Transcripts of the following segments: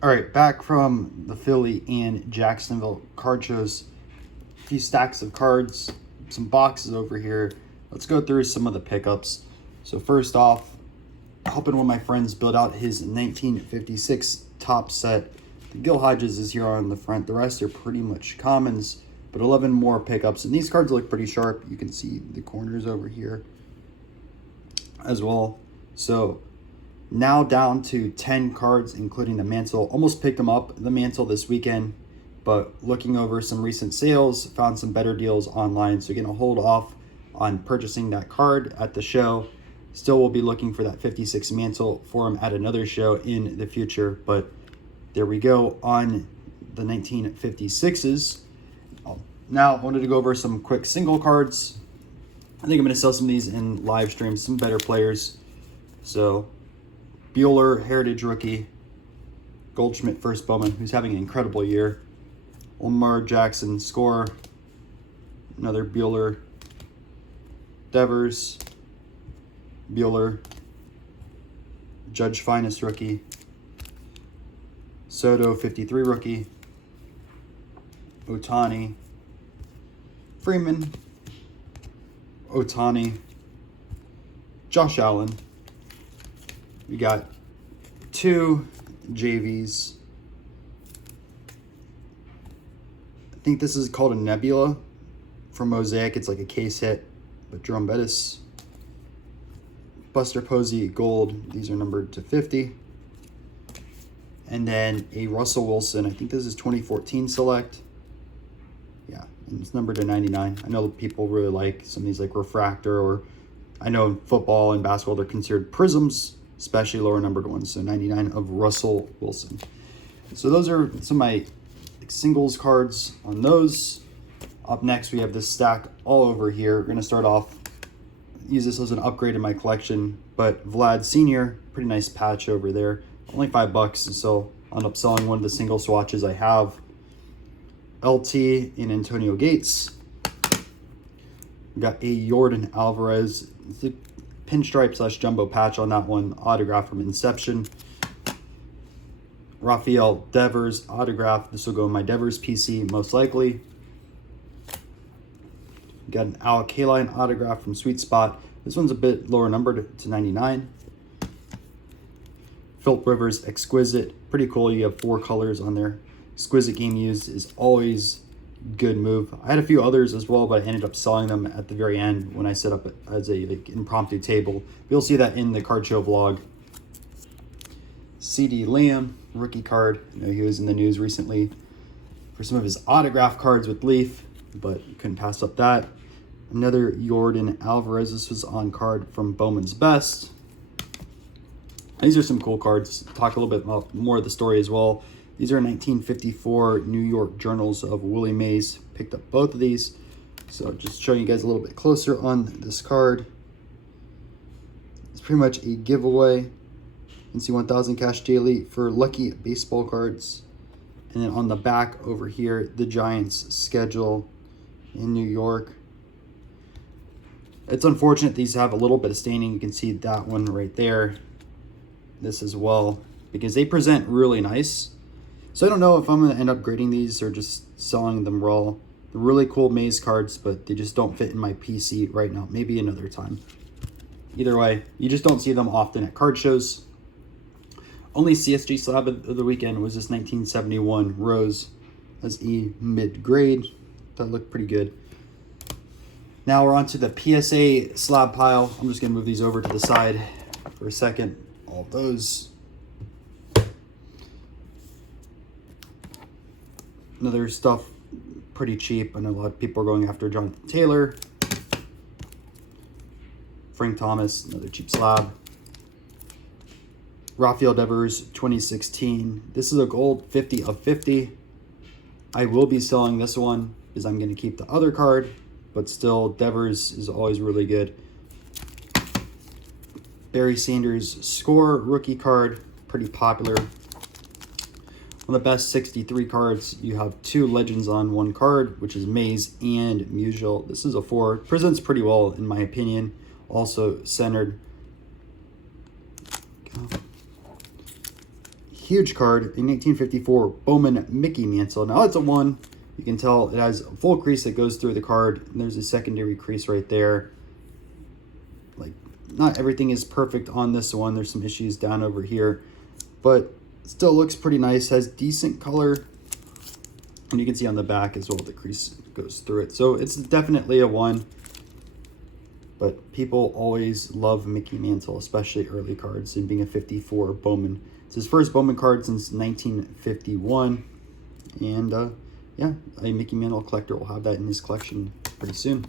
All right, back from the Philly and Jacksonville card shows. A few stacks of cards, some boxes over here. Let's go through some of the pickups. So first off, helping one of my friends build out his 1956 top set. The Gil Hodges is here on the front. The rest are pretty much commons, but 11 more pickups. And these cards look pretty sharp. You can see the corners over here as well. So now down to 10 cards, including the mantle. Almost picked them up, the mantle, this weekend, but looking over some recent sales, found some better deals online. So you're going to hold off on purchasing that card at the show. Still will be looking for that 56 mantle for him at another show in the future. But there we go on the 1956s. Now I wanted to go over some quick single cards. I think I'm going to sell some of these in live streams, some better players. So Bueller, Heritage rookie. Goldschmidt, first Bowman, who's having an incredible year. Lamar Jackson, score. Another Bueller. Devers. Bueller. Judge Finest rookie. Soto, 53 rookie. Ohtani. Freeman. Ohtani. Josh Allen. We got 2 JVs. I think this is called a Nebula from Mosaic. It's like a case hit, but Jerome Bettis. Buster Posey gold. These are numbered to 50. And then a Russell Wilson. I think this is 2014 select. Yeah, and it's numbered to 99. I know people really like some of these like refractor, or I know in football and basketball they're considered prisms, especially lower numbered ones. So 99 of Russell Wilson. So those are some of my singles cards on those. Up next, we have this stack all over here. We're going to start off, use this as an upgrade in my collection, but Vlad Sr., pretty nice patch over there. Only $5, so I'll end up selling one of the single swatches I have. LT in Antonio Gates. We got a Jordan Alvarez. It's a pinstripe / jumbo patch on that one, autograph from Inception. Rafael Devers autograph. This will go in my Devers PC most likely. We got an Al Kaline autograph from Sweet Spot. This one's a bit lower numbered to 99. Philip Rivers exquisite. Pretty cool. You have 4 colors on there. Exquisite game used is always good move. I had a few others as well, but I ended up selling them at the very end when I set up as a impromptu table. You'll see that in the card show vlog. CD Lamb, rookie card. I know he was in the news recently for some of his autograph cards with Leaf, but couldn't pass up that. Another Jordan Alvarez. This was on card from Bowman's Best. These are some cool cards. Talk a little bit about more of the story as well. These are 1954 New York Journals of Willie Mays. Picked up both of these. So just showing you guys a little bit closer on this card. It's pretty much a giveaway. You can see 1,000 cash daily for lucky baseball cards. And then on the back over here, the Giants schedule in New York. It's unfortunate these have a little bit of staining. You can see that one right there. This as well, because they present really nice. So I don't know if I'm going to end up grading these or just selling them raw. They're really cool Maze cards, but they just don't fit in my PC right now. Maybe another time. Either way, you just don't see them often at card shows. Only CSG slab of the weekend was this 1971 Rose as E mid-grade. That looked pretty good. Now we're on to the PSA slab pile. I'm just going to move these over to the side for a second. All of those. Another stuff pretty cheap. I know a lot of people are going after Jonathan Taylor. Frank Thomas, another cheap slab. Rafael Devers, 2016. This is a gold 50 of 50. I will be selling this one because I'm going to keep the other card, but still Devers is always really good. Barry Sanders score rookie card, pretty popular. One of the best 63 cards. You have 2 legends on one card, which is Mays and Musial. This is a 4. Presents pretty well in my opinion. Also centered. huge card, a 1954 Bowman Mickey Mantle. Now it's a 1. You can tell it has a full crease that goes through the card, and there's a secondary crease right there. Like, not everything is perfect on this one. There's some issues down over here, but still looks pretty nice. Has decent color, and you can see on the back as well the crease goes through it. So it's definitely a 1. But people always love Mickey Mantle, especially early cards, and being a 54 Bowman. It's his first Bowman card since 1951. And yeah, a Mickey Mantle collector will have that in his collection pretty soon.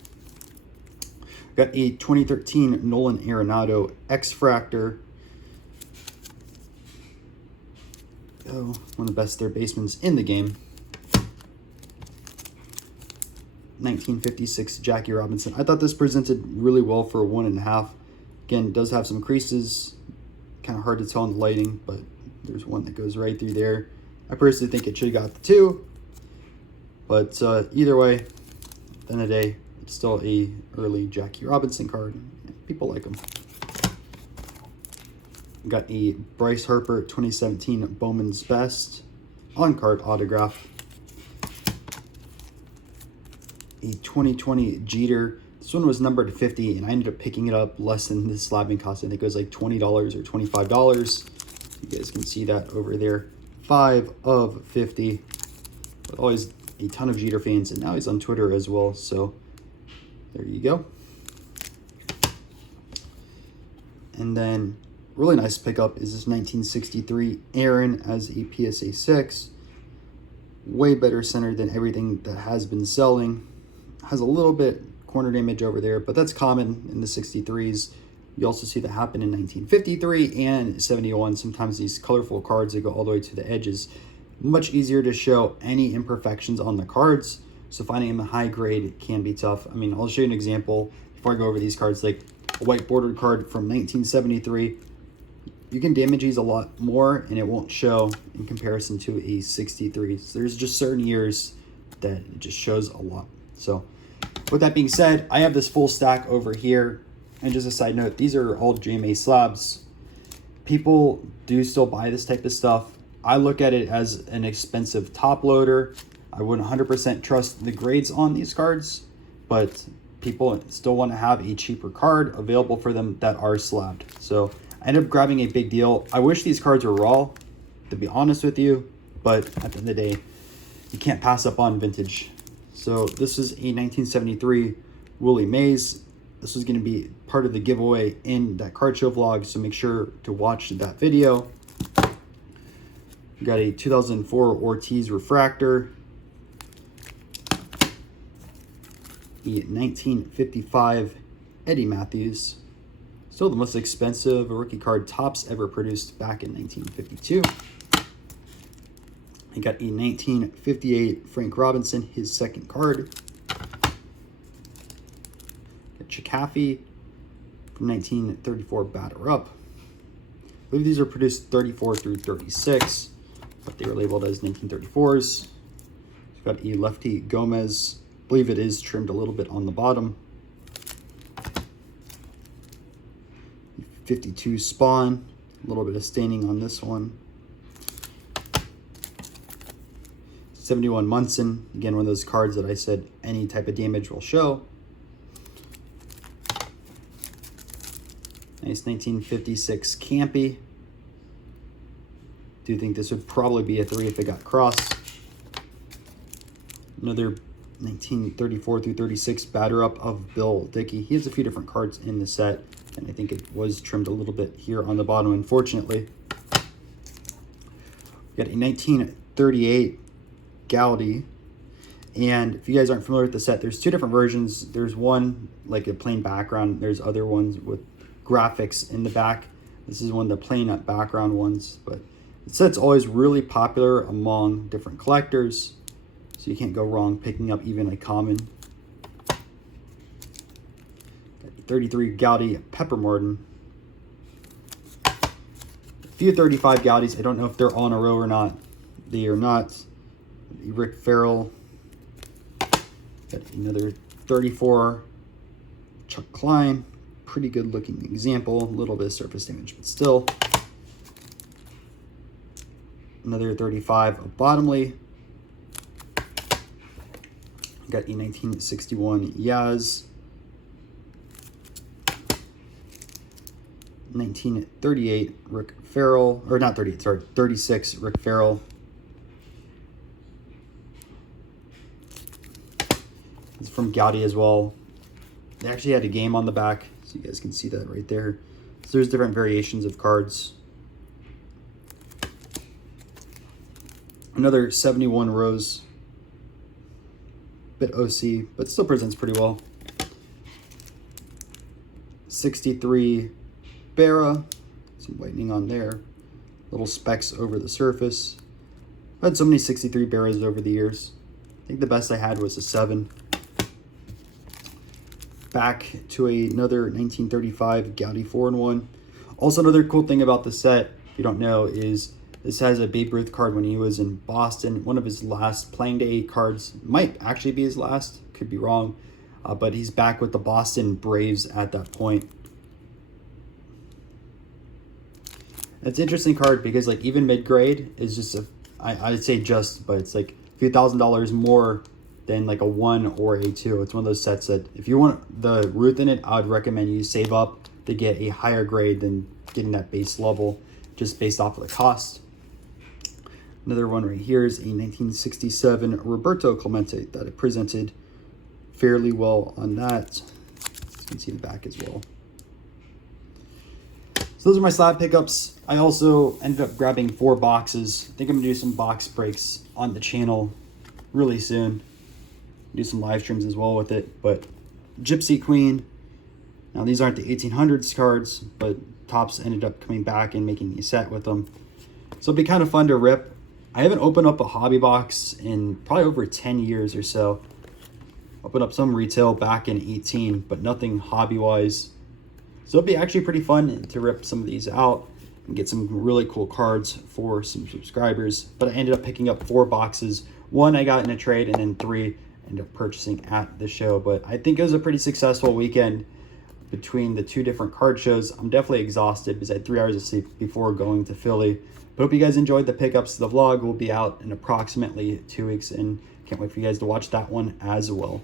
Got a 2013 Nolan Arenado X-Fractor. Oh, one of the best third basemen in the game. 1956 Jackie Robinson. I thought this presented really well for a 1.5. Again, it does have some creases. Kind of hard to tell in the lighting, but there's one that goes right through there. I personally think it should have got the 2. But either way, at the end of the day, it's still a early Jackie Robinson card. People like them. Got a Bryce Harper 2017 Bowman's Best on-card autograph. A 2020 Jeter. This one was numbered to 50, and I ended up picking it up less than the slabbing cost. I think it was like $20 or $25. You guys can see that over there. 5 of 50. But always a ton of Jeter fans, and now he's on Twitter as well. So there you go. And then really nice pickup is this 1963 Aaron as a PSA 6. Way better center than everything that has been selling. Has a little bit corner damage over there, but that's common in the 63s. You also see that happen in 1953 and 71. Sometimes these colorful cards that go all the way to the edges, much easier to show any imperfections on the cards. So finding them high grade can be tough. I mean, I'll show you an example before I go over these cards. Like a white bordered card from 1973. You can damage these a lot more and it won't show in comparison to a 63. So there's just certain years that it just shows a lot. So with that being said, I have this full stack over here. And just a side note, these are all GMA slabs. People do still buy this type of stuff. I look at it as an expensive top loader. I wouldn't 100% trust the grades on these cards, but people still want to have a cheaper card available for them that are slabbed. So I ended up grabbing a big deal. I wish these cards were raw, to be honest with you, but at the end of the day, you can't pass up on vintage. So this is a 1973 Willie Mays. This is going to be part of the giveaway in that card show vlog, so make sure to watch that video. We got a 2004 Ortiz Refractor. The 1955 Eddie Matthews. Still the most expensive rookie card Topps ever produced back in 1952. I got a 1958 Frank Robinson, his second card. Got Chikaffy from 1934 Batter Up. I believe these are produced 34 through 36, but they were labeled as 1934s. We've got a lefty Gomez. I believe it is trimmed a little bit on the bottom. 52 Spawn, a little bit of staining on this one. 71 Munson, again, one of those cards that I said any type of damage will show. Nice 1956 Campy. Do think this would probably be a 3 if it got crossed. Another 1934 through 36 Batter Up of Bill Dickey. He has a few different cards in the set, and I think it was trimmed a little bit here on the bottom, unfortunately. We got a 1938 Gowdy. And if you guys aren't familiar with the set, there's two different versions. There's one like a plain background. There's other ones with graphics in the back. This is one of the plain background ones, but the set's always really popular among different collectors, so you can't go wrong picking up even a common. Got 33 Gowdy Pepper Morton. A few 35 Gowdies. I don't know if they're all in a row or not. They are not. Rick Farrell. Got another 34 Chuck Klein. Pretty good looking example. A little bit of surface damage, but still. Another 35 of Bottomley. Got a 1961 Yaz. 1938 Rick Farrell, or not 38, sorry, 36 Rick Farrell. It's from Gaudi as well. They actually had a game on the back, so you guys can see that right there. So there's different variations of cards. Another 71 Rose. Bit OC, but still presents pretty well. 63 Barra. Some whitening on there. Little specks over the surface. I've had so many 63 Barras over the years. I think the best I had was a 7. Back to another 1935 Gaudi 4-in-1. Also, another cool thing about the set, if you don't know, is this has a Babe Ruth card when he was in Boston. One of his last playing day cards. Might actually be his last. Could be wrong. But he's back with the Boston Braves at that point. It's an interesting card because like even mid-grade is just I'd say just, but it's like a few $1,000s more than like a 1 or a 2. It's one of those sets that if you want the Ruth in it, I would recommend you save up to get a higher grade than getting that base level just based off of the cost. Another one right here is a 1967 Roberto Clemente that I presented fairly well on that. You can see the back as well. So those are my slab pickups. I also ended up grabbing 4 boxes. I think I'm gonna do some box breaks on the channel really soon. Do some live streams as well with it. But Gypsy Queen. Now these aren't the 1800s cards, but Topps ended up coming back and making a set with them. So it'll be kind of fun to rip. I haven't opened up a hobby box in probably over 10 years or so. Opened up some retail back in 18, but nothing hobby-wise. So it'll be actually pretty fun to rip some of these out and get some really cool cards for some subscribers. But I ended up picking up 4 boxes. 1 I got in a trade, and then 3 I ended up purchasing at the show. But I think it was a pretty successful weekend between the 2 different card shows. I'm definitely exhausted because I had 3 hours of sleep before going to Philly. But hope you guys enjoyed the pickups. The vlog will be out in approximately 2 weeks, and can't wait for you guys to watch that one as well.